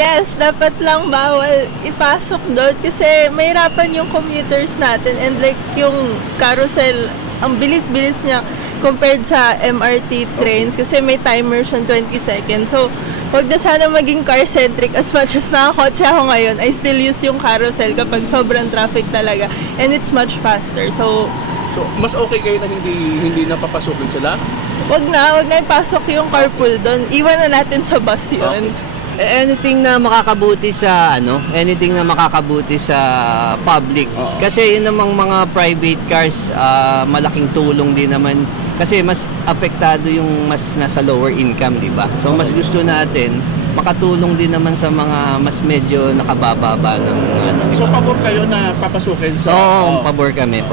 Yes, dapat lang bawal ipasok doon kasi mahirapan yung commuters natin and like yung carousel, ang bilis-bilis niya compared sa MRT trains kasi may timer siyang 20 seconds. So, wag na sana maging car-centric as much as nakakotse ako ngayon. I still use yung carousel kapag sobrang traffic talaga and it's much faster. So, mas okay kayo na hindi napapasukin sila? wag na ipasok yung carpool doon. Iwan na natin sa bus yun. Anything na makakabuti sa public. Kasi yun namang mga private cars, malaking tulong din naman kasi mas apektado yung mas nasa lower income, di ba? So mas gusto natin makatulong din naman sa mga mas medyo nakabababa ng So pabor kayo na papasukin sa... Oo, pabor kami.